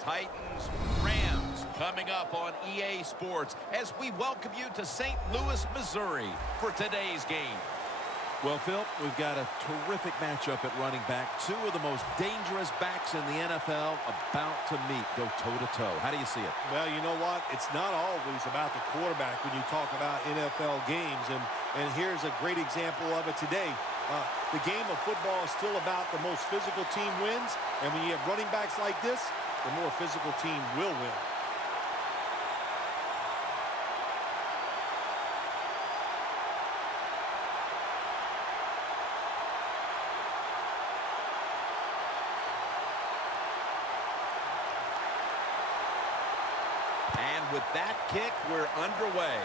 Titans, Rams coming up on EA Sports as we welcome you to St. Louis, Missouri for today's game. Well, Phil, we've got a terrific matchup at running back. Two of the most dangerous backs in the NFL about to meet, go toe-to-toe. How do you see it? Well, you know what? It's not always about the quarterback when you talk about NFL games, and here's a great example of it today. The game of football is still about the most physical team wins, and when you have running backs like this, the more physical team will win. And with that kick, we're underway.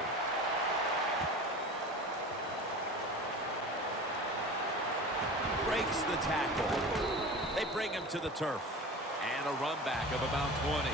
Breaks the tackle. They bring him to the turf. And a run back of about 20.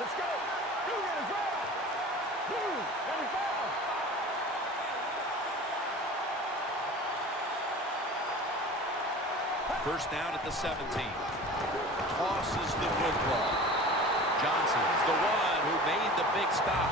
Let's go. Blue in the ground. Blue, let me go. First down at the 17. Tosses the football. Johnson's the one who made the big stop.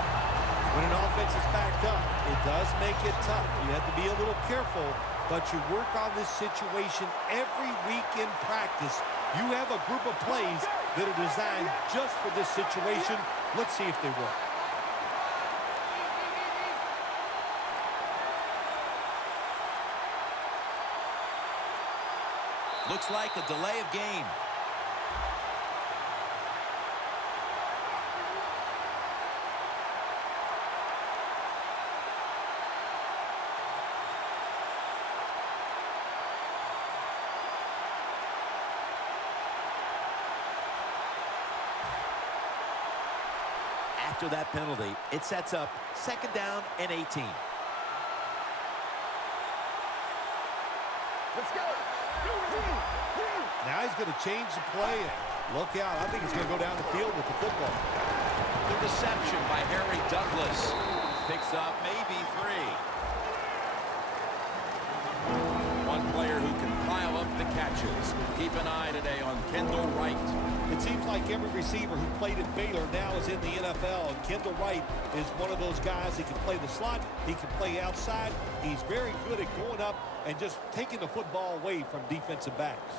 When an offense is backed up, it does make it tough. You have to be a little careful, but you work on this situation every week in practice. You have a group of plays that are designed just for this situation. Let's see if they work. Looks like a delay of game. After that penalty, it sets up second down and 18. Let's go. Now he's going to change the play. Look out. I think he's going to go down the field with the football. The reception by Harry Douglas. Picks up maybe 3. One player who can pile up the catches. Keep an eye today on Kendall Wright. It seems like every receiver who played at Baylor now is in the NFL. And Kendall Wright is one of those guys. He can play the slot. He can play outside. He's very good at going up and just taking the football away from defensive backs.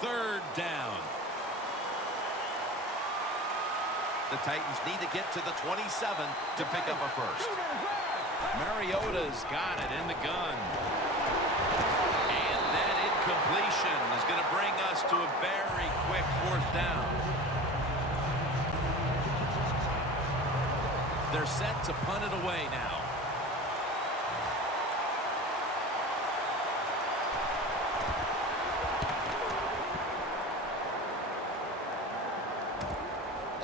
Third down. The Titans need to get to the 27 to pick up a first. Mariota's got it in the gun. And that incompletion is going to bring us to a very quick fourth down. They're set to punt it away now.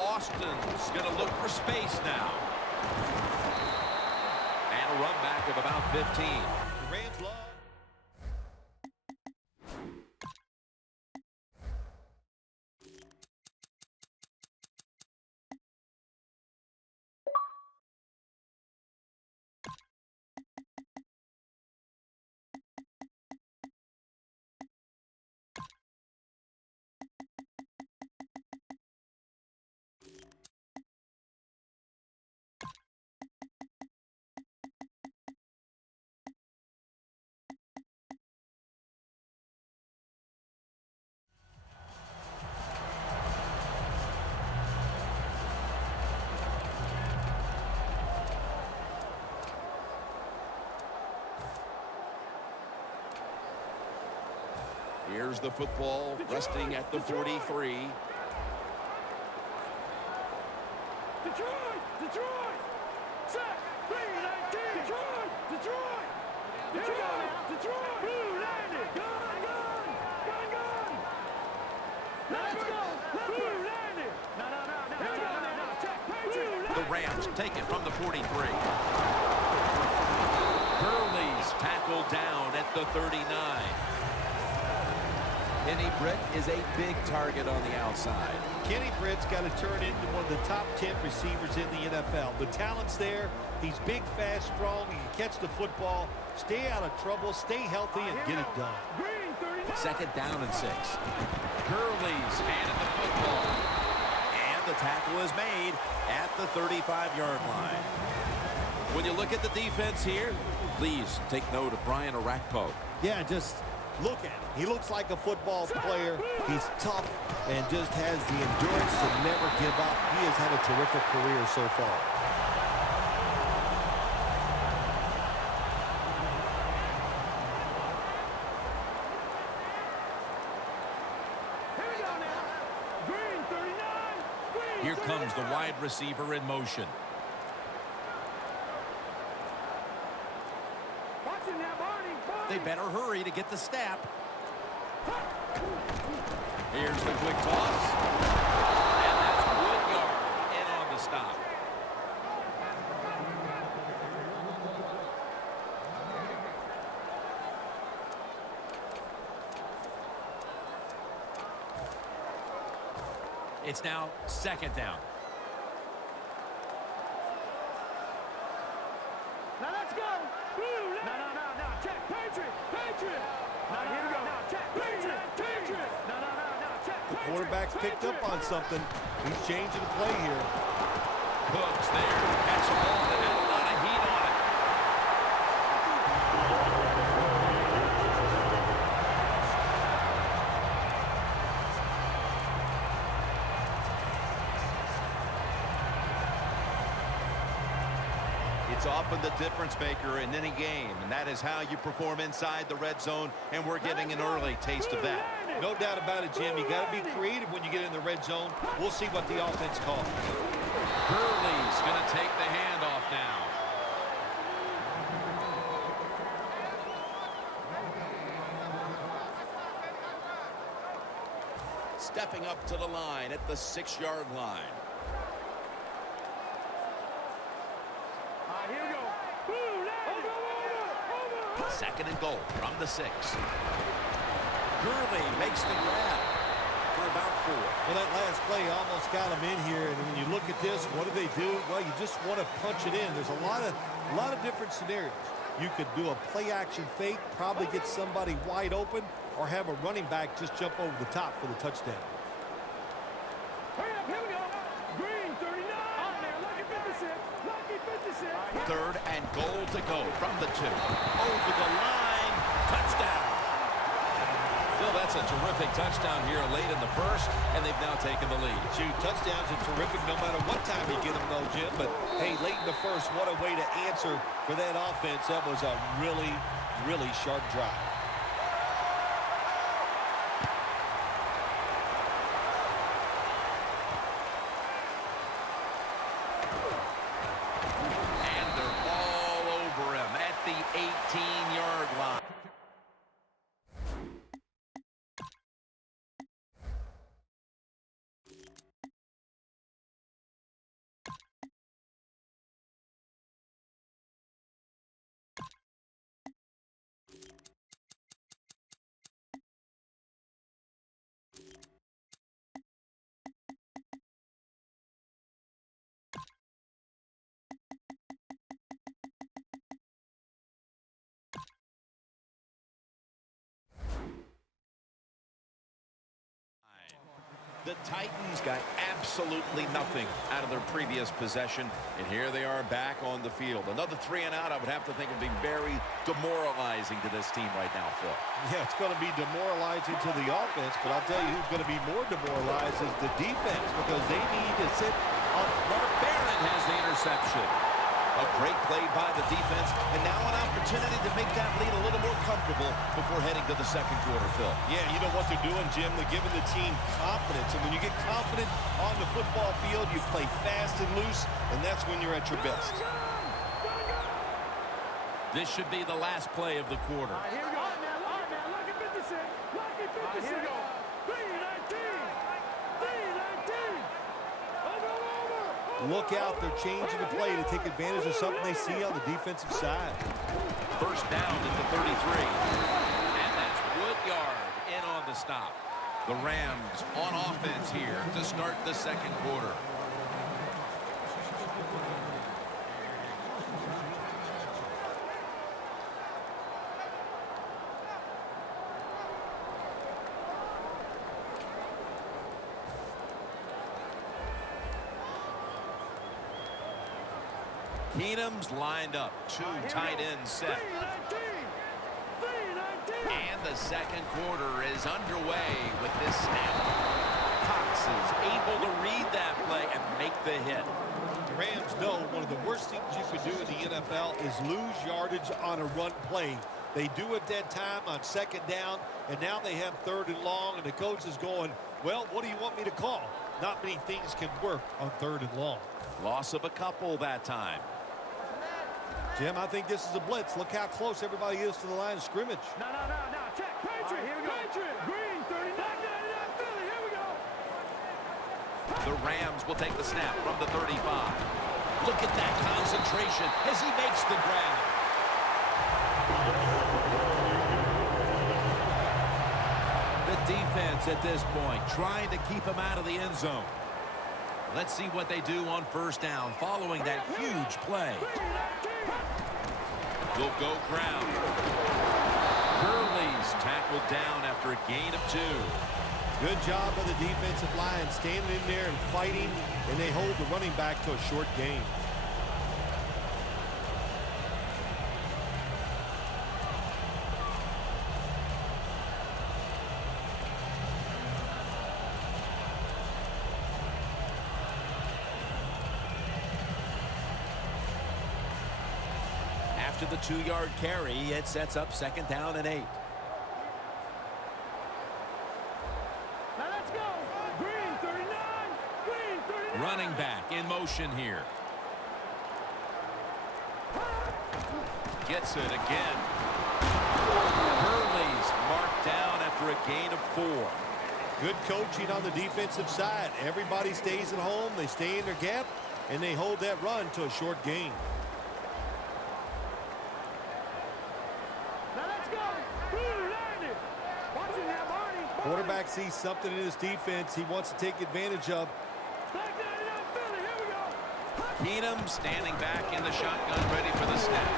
Austin's going to look for space now. And a run back of about 15. The Rams love. Here's the football resting at the 43. Detroit! Detroit! Sack! 319! Detroit! Detroit! Detroit! Detroit! Blue landed! Gun! Gun! Gun! Gun! Now let's go. Blue landed. The Rams take it from the 43. Gurley's tackled down at the 39. Kenny Britt is a big target on the outside. Kenny Britt's got to turn into one of the top 10 receivers in the NFL. The talent's there. He's big, fast, strong. He can catch the football, stay out of trouble, stay healthy, and get it done. Second down and 6. Gurley's handed the football. And the tackle is made at the 35-yard line. When you look at the defense here, please take note of Brian Orakpo. Yeah, just look at him. He looks like a football player. He's tough and just has the endurance to never give up. He has had a terrific career so far. Here comes the wide receiver in motion. They better hurry to get the snap. Here's the quick toss. And that's Woodyard in on the stop. It's now second down. Now let's go. Blue. No. Check. Patriot. Now here we go. Now check. Patriot. No. Check. The quarterback's picked up on something. He's changing the play here. Cooks there to catch a ball that had a lot of heat on it. It's often the difference maker in any game, and that is how you perform inside the red zone, and we're getting an early taste of that. No doubt about it, Jim. You got to be creative when you get in the red zone. We'll see what the offense calls. Gurley's going to take the handoff now. Stepping up to the line at the 6-yard line. Here we go. Blue. Over. Second and goal from the 6. Gurley makes the grab for about 4. Well, that last play almost got him in here, and when you look at this, what do? Well, you just want to punch it in. There's a lot of different scenarios. You could do a play-action fake, probably get somebody wide open, or have a running back just jump over the top for the touchdown. Hurry up, here we go. Green 39. Lucky 56. Lucky 56. Third and goal to go from the 2. Over the line. Touchdown. Phil, that's a terrific touchdown here late in the first, and they've now taken the lead. Shoot, touchdowns are terrific no matter what time you get them, though, Jim. But, hey, late in the first, what a way to answer for that offense. That was a really, really sharp drive. And they're all over him at the 18-yard line. The Titans got absolutely nothing out of their previous possession, and here they are back on the field. Another 3 and out, I would have to think, would be very demoralizing to this team right now, Phil. Yeah, it's going to be demoralizing to the offense, but I'll tell you who's going to be more demoralized is the defense, because they need to sit on. Mark Barron has the interception. A great play by the defense, and now an opportunity to make that lead a little more comfortable before heading to the second quarter, Phil. Yeah, you know what they're doing, Jim? They're giving the team confidence, and when you get confident on the football field, you play fast and loose, and that's when you're at your best. This should be the last play of the quarter. Here we go. Lucky 56. Lucky 56. Here we go. 3-19. look out. They're changing the play to take advantage of something they see on the defensive side. First down at the 33. And that's Woodyard in on the stop. The Rams on offense here to start the second quarter. Keenum's lined up. Two tight ends set. And the second quarter is underway with this snap. Cox is able to read that play and make the hit. The Rams know one of the worst things you could do in the NFL is lose yardage on a run play. They do it that time on second down, and now they have third and long, and the coach is going, well, what do you want me to call? Not many things can work on third and long. Loss of a couple that time. Jim, I think this is a blitz. Look how close everybody is to the line of scrimmage. No. Check. Patriot. Here we go. Patriot. Green. 39. Philly. Here we go. The Rams will take the snap from the 35. Look at that concentration as he makes the grab. The defense at this point trying to keep him out of the end zone. Let's see what they do on first down following that huge play. Will go ground. Gurley's tackled down after a gain of 2. Good job by the defensive line standing in there and fighting, and they hold the running back to a short gain. After the 2-yard carry, it sets up second down and 8. Now let's go. Green 39. Green 39. Running back in motion here. Gets it again. Gurley's marked down after a gain of 4. Good coaching on the defensive side. Everybody stays at home. They stay in their gap, and they hold that run to a short gain. Quarterback sees something in his defense he wants to take advantage of. Keenum standing back in the shotgun, ready for the snap.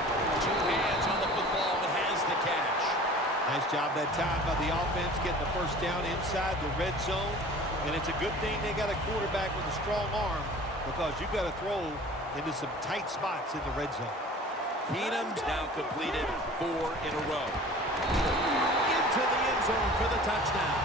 2 hands on the football and has the catch. Nice job that time by the offense getting the first down inside the red zone. And it's a good thing they got a quarterback with a strong arm, because you got to throw into some tight spots in the red zone. Keenum's now completed 4 in a row. Into the end zone for the touchdown.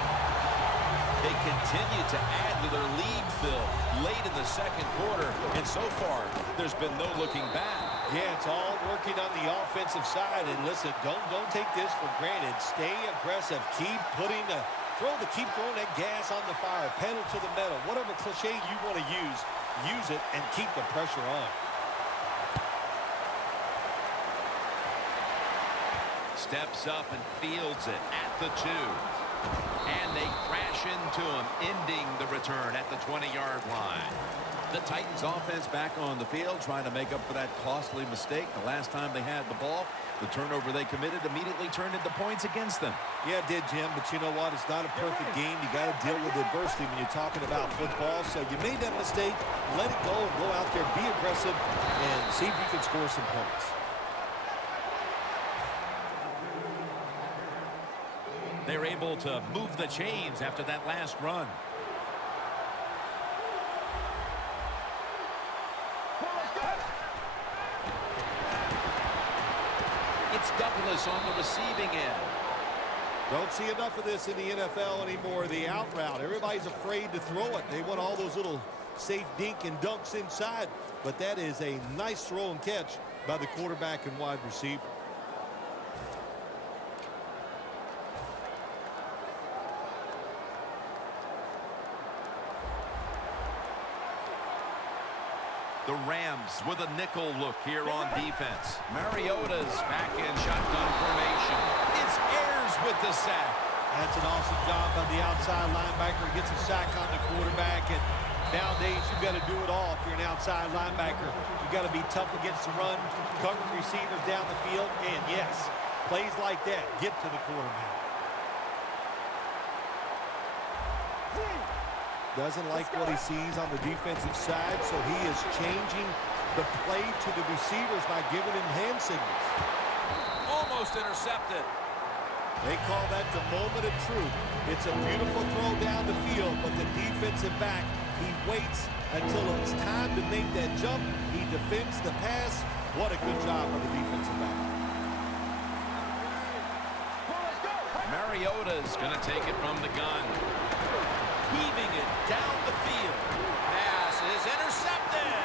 They continue to add to their lead, Phil, late in the second quarter, and so far there's been no looking back. Yeah, it's all working on the offensive side, and listen, don't take this for granted. Stay aggressive. Keep throwing that gas on the fire, pedal to the metal. Whatever cliche you want to use it and keep the pressure on. Steps up and fields it at the 2. And they crash into him, ending the return at the 20-yard line. The Titans offense back on the field, trying to make up for that costly mistake. The last time they had the ball, the turnover they committed immediately turned into points against them. Yeah, it did, Jim, but you know what? It's not a perfect game. You got to deal with adversity when you're talking about football. So you made that mistake, let it go, and go out there, be aggressive, and see if you can score some points. They're able to move the chains after that last run. It's Douglas on the receiving end. Don't see enough of this in the NFL anymore. The out route. Everybody's afraid to throw it. They want all those little safe dink and dunks inside. But that is a nice throw and catch by the quarterback and wide receiver. The Rams with a nickel look here on defense. Mariota's back in shotgun formation. It's Ayers with the sack. That's an awesome job by the outside linebacker. Gets a sack on the quarterback, and Nowadays, you've got to do it all if you're an outside linebacker. You've got to be tough against the run, cover receivers down the field, and yes, plays like that get to the quarterback. Doesn't like what he sees on the defensive side, so he is changing the play to the receivers by giving him hand signals. Almost intercepted. They call that the moment of truth. It's a beautiful throw down the field, but the defensive back, he waits until it's time to make that jump. He defends the pass. What a good job by the defensive back. Mariota's going to take it from the gun. Heaving it down the field. Pass is intercepted.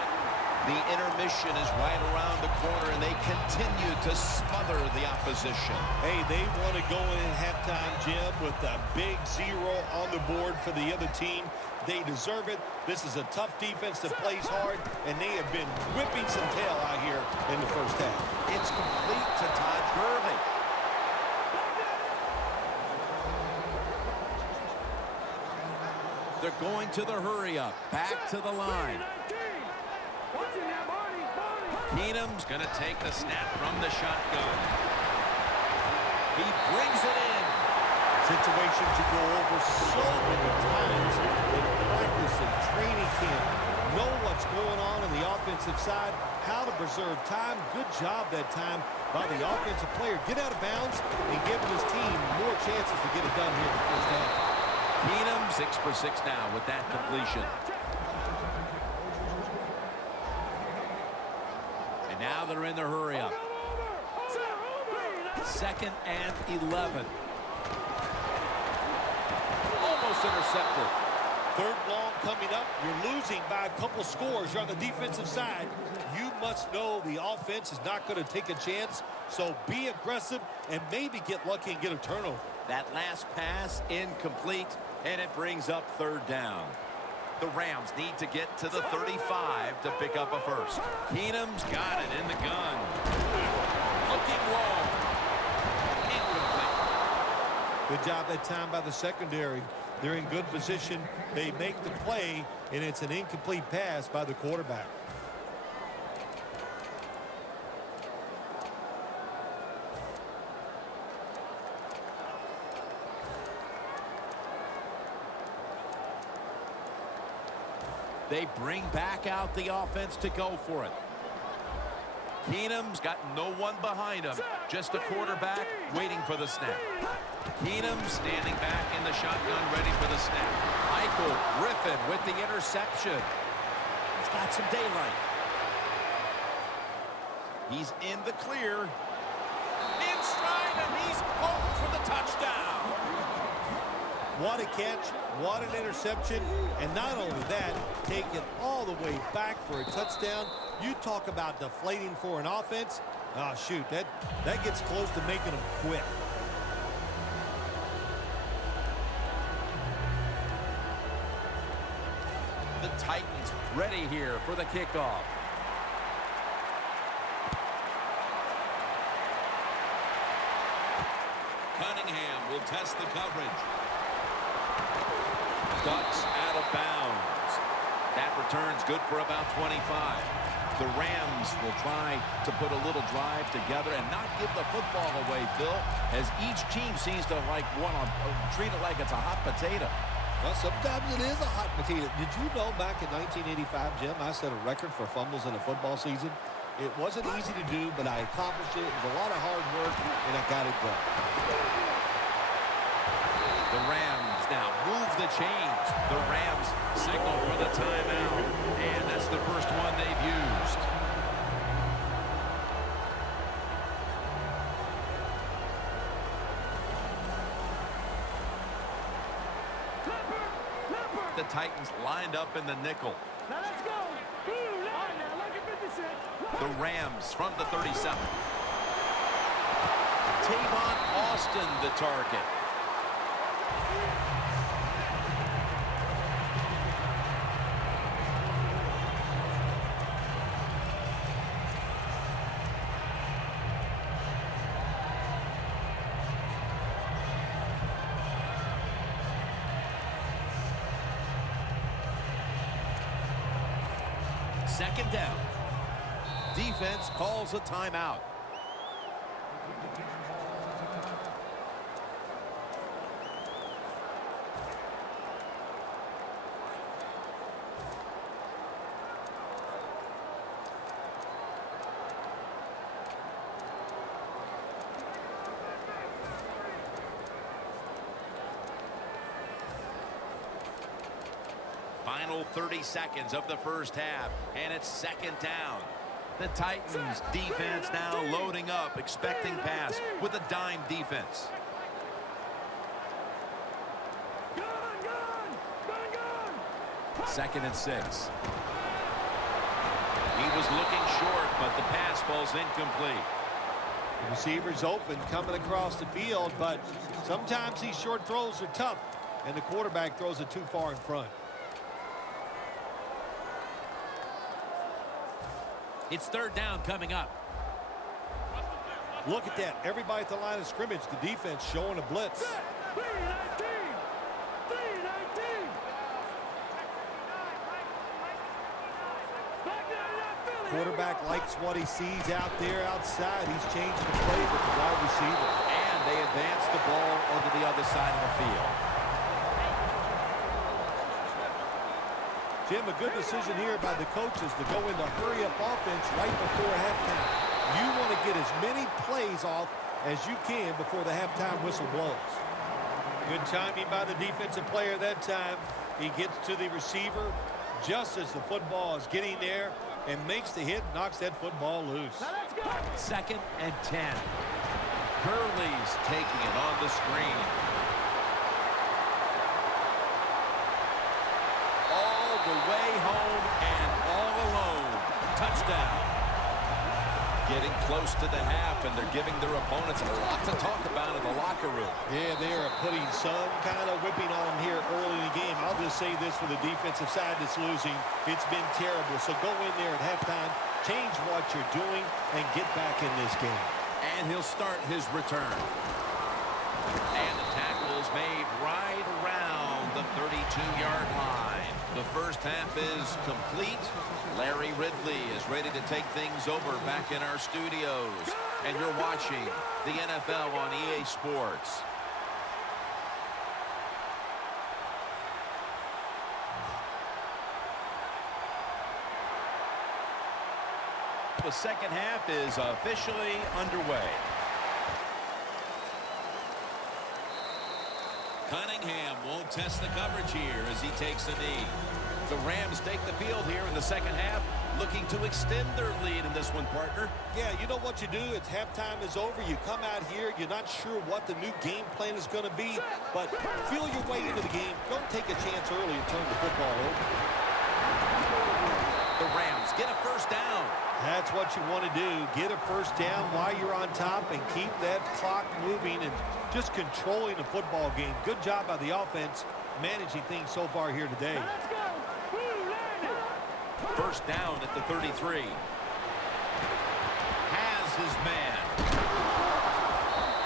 The intermission is right around the corner, and they continue to smother the opposition. Hey, they want to go in at halftime, Jim, with a big 0 on the board for the other team. They deserve it. This is a tough defense that plays hard, and they have been whipping some tail out here in the first half. It's complete to Todd Gurley. They're going to the hurry-up. Back to the line. Keenum's going to take the snap from the shotgun. He brings it in. Situations you go over so many times in practice and training camp. Know what's going on the offensive side, how to preserve time. Good job that time by the offensive player. Get out of bounds and giving his team more chances to get it done here in the first half. Keenum 6 for 6 now with that completion. And now they're in the hurry-up. 2nd and 11. Almost intercepted. 3rd long coming up. You're losing by a couple scores. You're on the defensive side. You must know the offense is not going to take a chance. So be aggressive and maybe get lucky and get a turnover. That last pass incomplete, and it brings up 3rd down. The Rams need to get to the 35 to pick up a first. Keenum's got it in the gun. Looking long. Incomplete. Good job that time by the secondary. They're in good position. They make the play, and it's an incomplete pass by the quarterback. They bring back out the offense to go for it. Keenum's got no one behind him. Just a quarterback waiting for the snap. Keenum standing back in the shotgun, ready for the snap. Michael Griffin with the interception. He's got some daylight. He's in the clear. In stride, and he's home for the touchdown. What a catch, what an interception, and not only that, take it all the way back for a touchdown. You talk about deflating for an offense. Oh, shoot, that gets close to making them quit. The Titans ready here for the kickoff. Cunningham will test the coverage. Ducks out of bounds. That return's good for about 25. The Rams will try to put a little drive together and not give the football away, Phil, as each team seems to want to treat it like it's a hot potato. Well, sometimes it is a hot potato. Did you know back in 1985, Jim, I set a record for fumbles in a football season? It wasn't easy to do, but I accomplished it. It was a lot of hard work, and I got it done. The Rams now move the chains. The Rams signal for the timeout, and that's the first one they've used. The Titans lined up in the nickel. Now let's go. All right, now like a 56. The Rams from the 37. Tavon Austin the target. second down. Defense calls a timeout. Final 30 seconds of the first half, and it's second down. The Titans defense now loading up, expecting pass with a dime defense. Second and 6. He was looking short, but the pass falls incomplete. The receiver's open coming across the field, but sometimes these short throws are tough, and the quarterback throws it too far in front. It's third down coming up. Look at that. Everybody at the line of scrimmage, the defense showing a blitz. Quarterback likes what he sees out there outside. He's changing the play with the wide receiver. And they advance the ball onto the other side of the field. Jim, a good decision here by the coaches to go into hurry-up offense right before halftime. You want to get as many plays off as you can before the halftime whistle blows. Good timing by the defensive player that time. He gets to the receiver just as the football is getting there and makes the hit, knocks that football loose. Second and 10. Gurley's taking it on the screen. All the way home and all alone. Touchdown. Getting close to the half, and they're giving their opponents a lot to talk about in the locker room. Yeah, they are putting some kind of whipping on them here early in the game. I'll just say this for the defensive side that's losing. It's been terrible. So go in there at halftime, change what you're doing, and get back in this game. And he'll start his return. And the tackle is made right around the 32-yard line. The first half is complete. Larry Ridley is ready to take things over back in our studios. And you're watching the NFL on EA Sports. The second half is officially underway. Cunningham won't test the coverage here as he takes a knee. The Rams take the field here in the second half, looking to extend their lead in this one, partner. Yeah, you know what you do? It's halftime is over. You come out here, you're not sure what the new game plan is going to be, but feel your way into the game. Don't take a chance early and turn the football over. The Rams get a first down. That's what you want to do. Get a first down while you're on top and keep that clock moving and just controlling the football game. Good job by the offense managing things so far here today. First down at the 33. Has his man.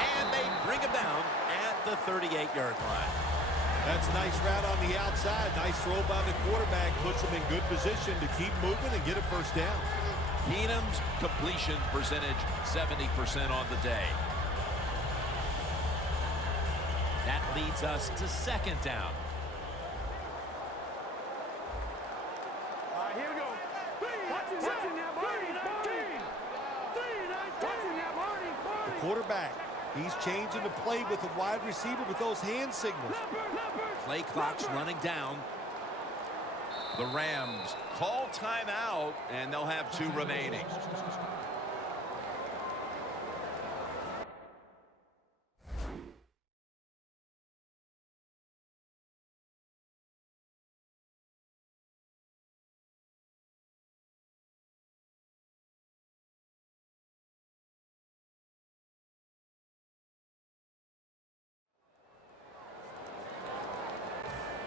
And they bring him down at the 38-yard line. That's a nice route on the outside. Nice throw by the quarterback. Puts him in good position to keep moving and get a first down. Keenum's completion percentage 70% on the day. That leads us to second down. All right, here we go. Watching that, Barney. The quarterback, he's changing the play with the wide receiver with those hand signals. Play clock's running down. The Rams call timeout, and they'll have 2 remaining.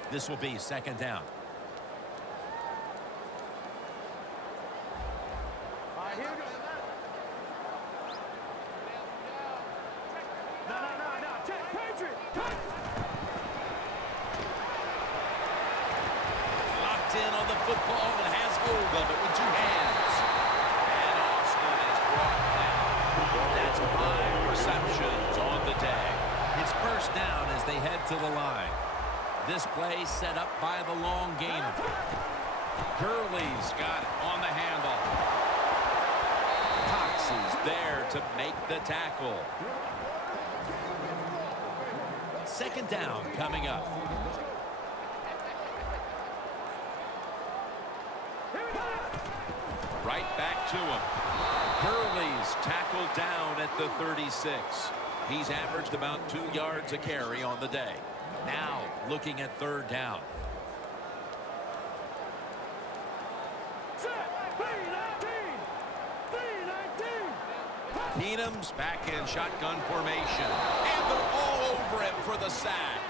This will be second down. All right, here we go. No. Check, Patriot. Locked in on the football and has hold of it with 2 hands. It's first down as they head to the line. This play set up by the long gainer. Gurley's got it on the handle. Cox is there to make the tackle. Second down coming up. Right back to him. Gurley's tackled down at the 36. He's averaged about 2 yards a carry on the day. Now looking at third down. Keenum's back in shotgun formation. And they're all over him for the sack.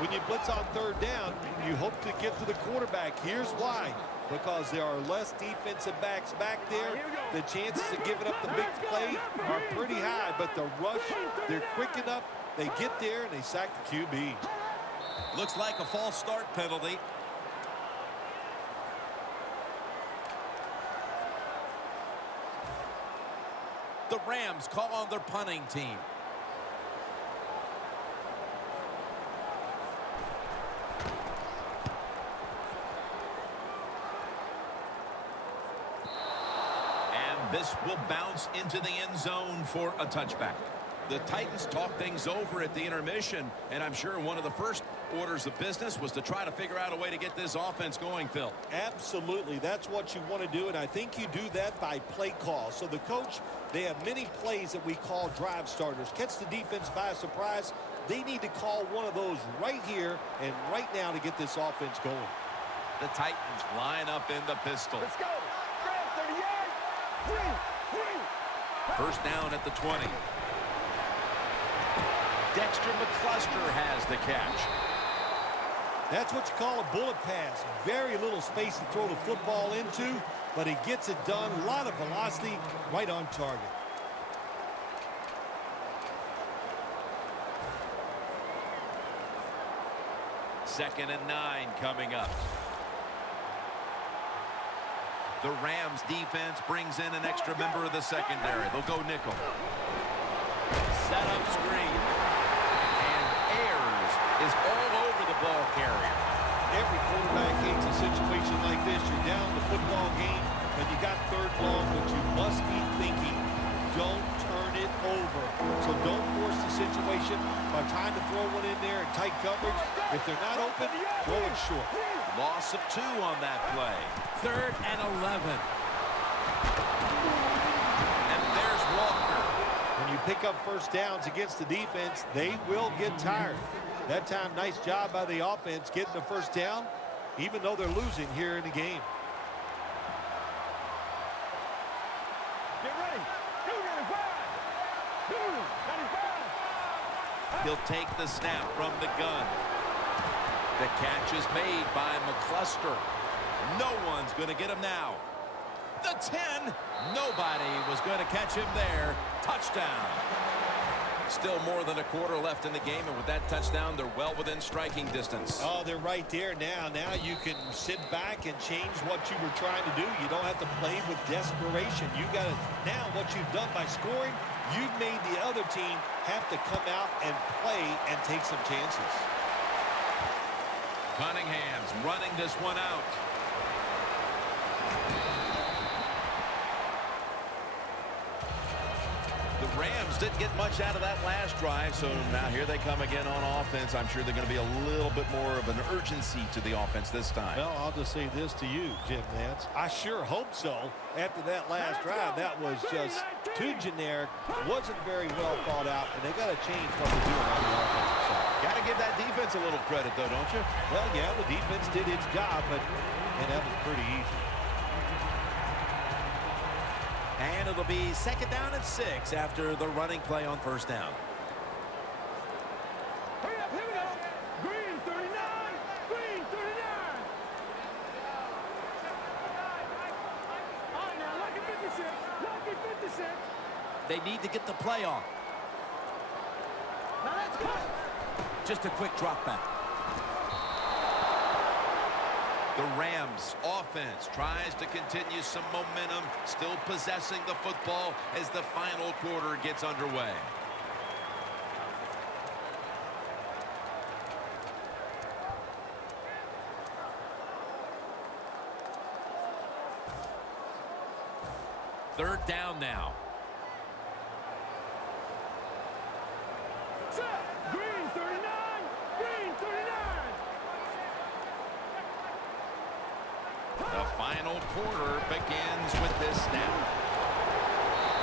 When you blitz on third down, you hope to get to the quarterback. Here's why. Because there are less defensive backs back there. The chances of giving up the big play are pretty high. But the rush, they're quick enough. They get there and they sack the QB. Looks like a false start penalty. The Rams call on their punting team. And this will bounce into the end zone for a touchback. The Titans talk things over at the intermission, and I'm sure one of the first orders of business was to try to figure out a way to get this offense going, Phil. Absolutely. That's what you want to do, and I think you do that by play call. So the coach, they have many plays that we call drive starters. Catch the defense by surprise. They need to call one of those right here and right now to get this offense going. The Titans line up in the pistol. Let's go. 30 yards. First down at the 20. Dexter McCluster has the catch. That's what you call a bullet pass. Very little space to throw the football into, but he gets it done. A lot of velocity, right on target. Second and 9 coming up. The Rams defense brings in an extra member of the secondary. They'll go nickel. Set up screen. And Ayers is all over the ball carrier. Every quarterback hates a situation like this. You're down the football game, and you got third long, but you must be thinking, don't turn it over. So don't force the situation by trying to throw one in there in tight coverage. If they're not open, throw it short. Loss of 2 on that play. Third and 11. And there's Walker. When you pick up first downs against the defense, they will get tired. That time, nice job by the offense getting the first down, even though they're losing here in the game. Get ready. 295. He'll take the snap from the gun. The catch is made by McCluster. No one's going to get him now. The 10. Nobody was going to catch him there. Touchdown. Still more than a quarter left in the game, and with that touchdown, they're well within striking distance. Oh, they're right there now. Now you can sit back and change what you were trying to do. You don't have to play with desperation. You got to, now what you've done by scoring, you've made the other team have to come out and play and take some chances. Cunningham's running this one out. The Rams didn't get much out of that last drive, so now here they come again on offense. I'm sure they're going to be a little bit more of an urgency to the offense this time. Well, I'll just say this to you, Jim Nance. I sure hope so. After that last drive, that was just too generic, wasn't very well thought out, and they got to change what they're doing on the offensive side. Got to give that defense a little credit, though, don't you? Well, yeah, the defense did its job, but that was pretty easy. And it'll be second down and 6 after the running play on first down. Hurry up, here we go. Green 39. Green 39. All right, now, lucky 56. Lucky 56. They need to get the play on. Now let's go. Just a quick drop back. The Rams offense tries to continue some momentum, still possessing the football as the final quarter gets underway. Third down now. Set. Green 39. Green 39. The final quarter begins with this snap.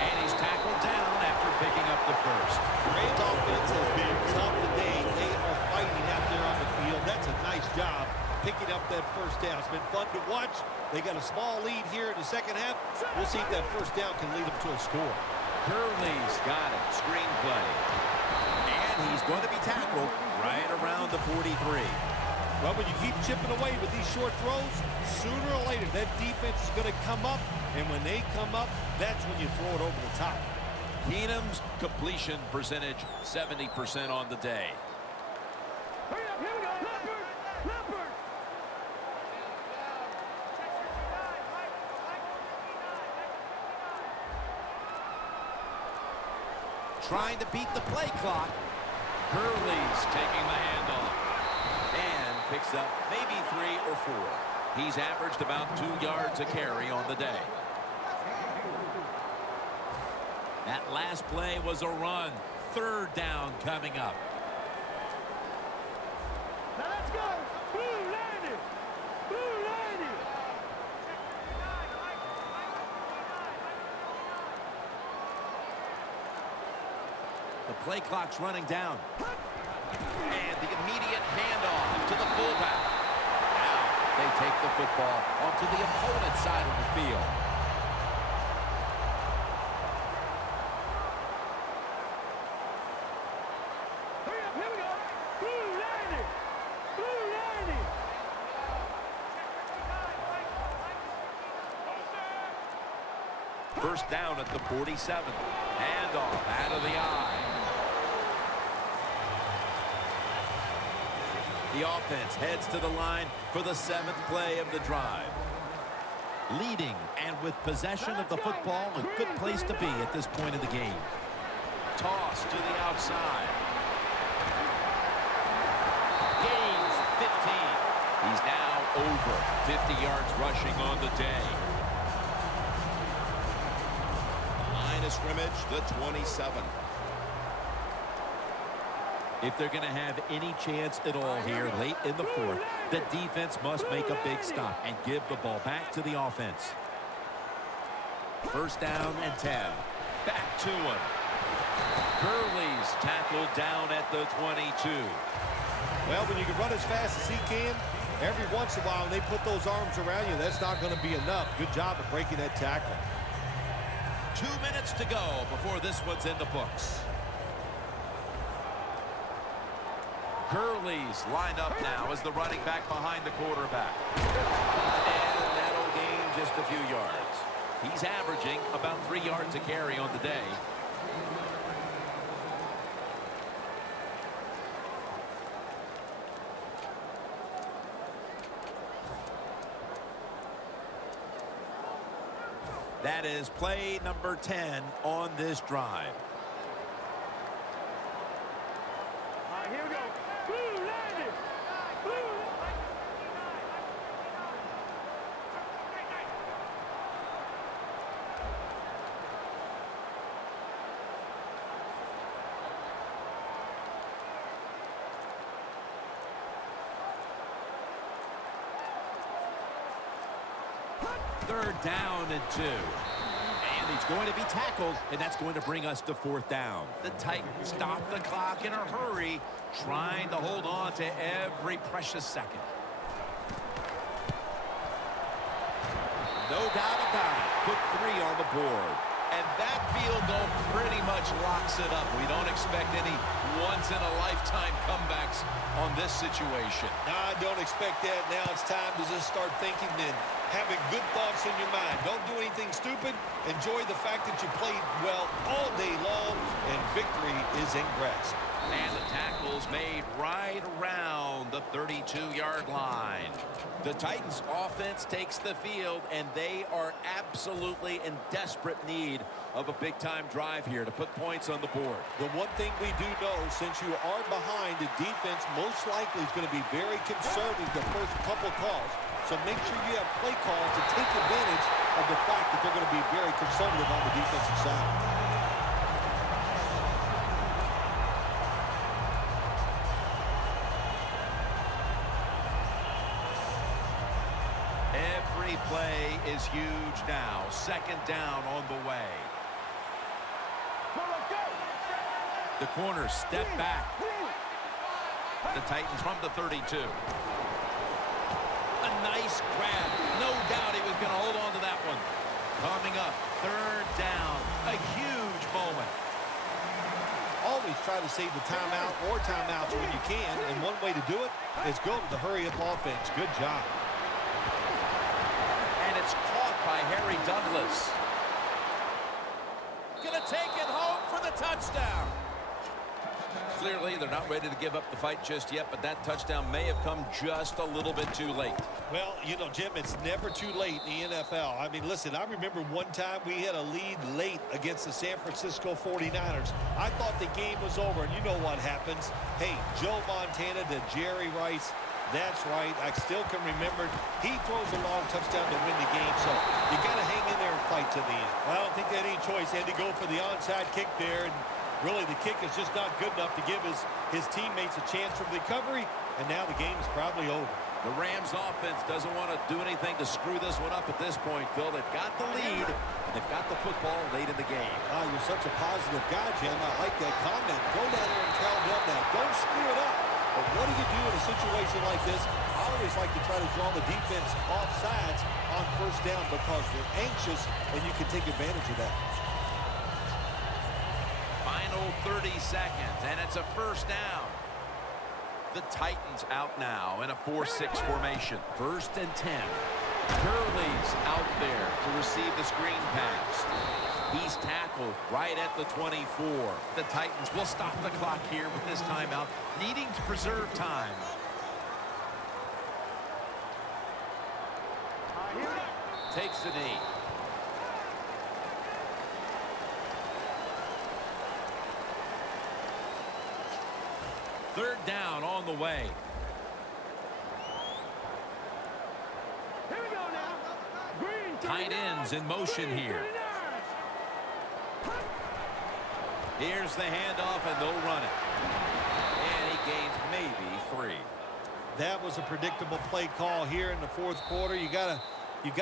And he's tackled down after picking up the first. Rams offense has been tough today. They are fighting out there on the field. That's a nice job picking up that first down. It's been fun to watch. They got a small lead here in the second half. We'll see if that first down can lead them to a score. Gurley's got it. Screen play. And he's going to be tackled right around the 43. Well, when you keep chipping away with these short throws, sooner or later that defense is going to come up. And when they come up, that's when you throw it over the top. Keenum's completion percentage, 70% on the day. Hurry up. Here we go. Leopard. Leopard. Trying to beat the play clock. Gurley's taking the handoff. And picks up maybe 3 or 4. He's averaged about 2 yards a carry on the day. That last play was a run. Third down coming up. Now let's go. Blue landed. Blue landed. The play clock's running down. And the immediate handoff to the fullback. Now they take the football onto the opponent's side of the field. Hurry up. Here we go. Blue landed. Blue landed. First down at the 47. Handoff out of the eye. The offense heads to the line for the 7th play of the drive. Leading and with possession of the football, a good place to be at this point of the game. Toss to the outside. Gains 15. He's now over 50 yards rushing on the day. Line of scrimmage, the 27. If they're going to have any chance at all here late in the fourth, the defense must make a big stop and give the ball back to the offense. First down and 10. Back to him. Gurley's tackled down at the 22. Well, when you can run as fast as he can, every once in a while when they put those arms around you, that's not going to be enough. Good job of breaking that tackle. 2 minutes to go before this one's in the books. Gurley's lined up now as the running back behind the quarterback. And that'll gain just a few yards. He's averaging about 3 yards a carry on the day. That is play number 10 on this drive. All right, here we go. Blue landed. Blue. Third down and 2. And he's going to be tackled, and that's going to bring us to fourth down. The Titans stop the clock in a hurry, trying to hold on to every precious second. No doubt about it. Put 3 on the board. And that field goal pretty much locks it up. We don't expect any once-in-a-lifetime comebacks on this situation. No, I don't expect that. Now it's time to just start thinking and having good thoughts in your mind. Don't do anything stupid. Enjoy the fact that you played well all day long, and victory is in grasp. And the tackle's made right around the 32-yard line. The Titans offense takes the field, and they are absolutely in desperate need of a big-time drive here to put points on the board. The one thing we do know, since you are behind, the defense most likely is going to be very conservative the first couple calls. So make sure you have play calls to take advantage of the fact that they're going to be very conservative on the defensive side. Every play is huge now. Second down on the way. The corners step back. The Titans from the 32. A nice grab. No doubt he was going to hold on to that one. Coming up, third down. A huge moment. Always try to save the timeout or timeouts when you can, and one way to do it is go to the hurry-up offense. Good job. And it's caught by Harry Douglas. Gonna take it home for the touchdown. Clearly, they're not ready to give up the fight just yet, but that touchdown may have come just a little bit too late. Well, you know, Jim, it's never too late in the NFL. I mean, listen, I remember one time we had a lead late against the San Francisco 49ers. I thought the game was over, and you know what happens. Hey, Joe Montana to Jerry Rice. That's right. I still can remember. He throws a long touchdown to win the game, so you got to hang in there and fight to the end. Well, I don't think they had any choice. They had to go for the onside kick there, and really the kick is just not good enough to give his teammates a chance for recovery, and now the game is probably over. The Rams offense doesn't want to do anything to screw this one up at this point, Phil. They've got the lead, and they've got the football late in the game. Ah, you're such a positive guy, Jim. I like that comment. Go down there and tell them that. Don't screw it up. But what do you do in a situation like this? I always like to try to draw the defense off sides on first down because they're anxious, and you can take advantage of that. Final 30 seconds, and it's a first down. The Titans out now in a 4-6 formation. First and 10. Gurley's out there to receive the screen pass. He's tackled right at the 24. The Titans will stop the clock here with this timeout, needing to preserve time. Takes the knee. Third down on the way. Here we go now. Green, Tight ends in motion here. Here's the handoff, and they'll run it. And he gains maybe 3. That was a predictable play call here in the fourth quarter. You got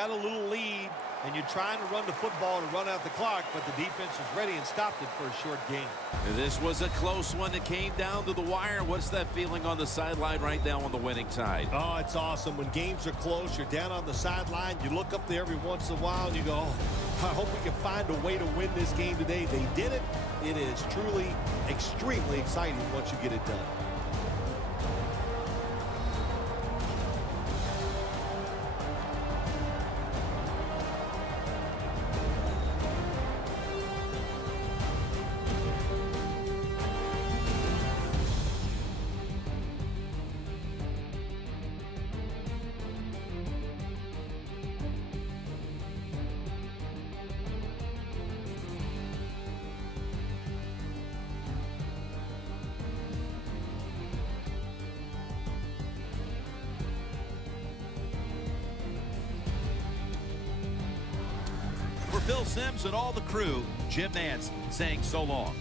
a little lead, and you're trying to run the football to run out the clock, but the defense is ready and stopped it for a short game. This was a close one that came down to the wire. What's that feeling on the sideline right now on the winning side? Oh, it's awesome. When games are close, you're down on the sideline. You look up there every once in a while, and you go, oh, I hope we can find a way to win this game today. They did it. It is truly extremely exciting once you get it done. For Phil Simms and all the crew, Jim Nantz saying so long.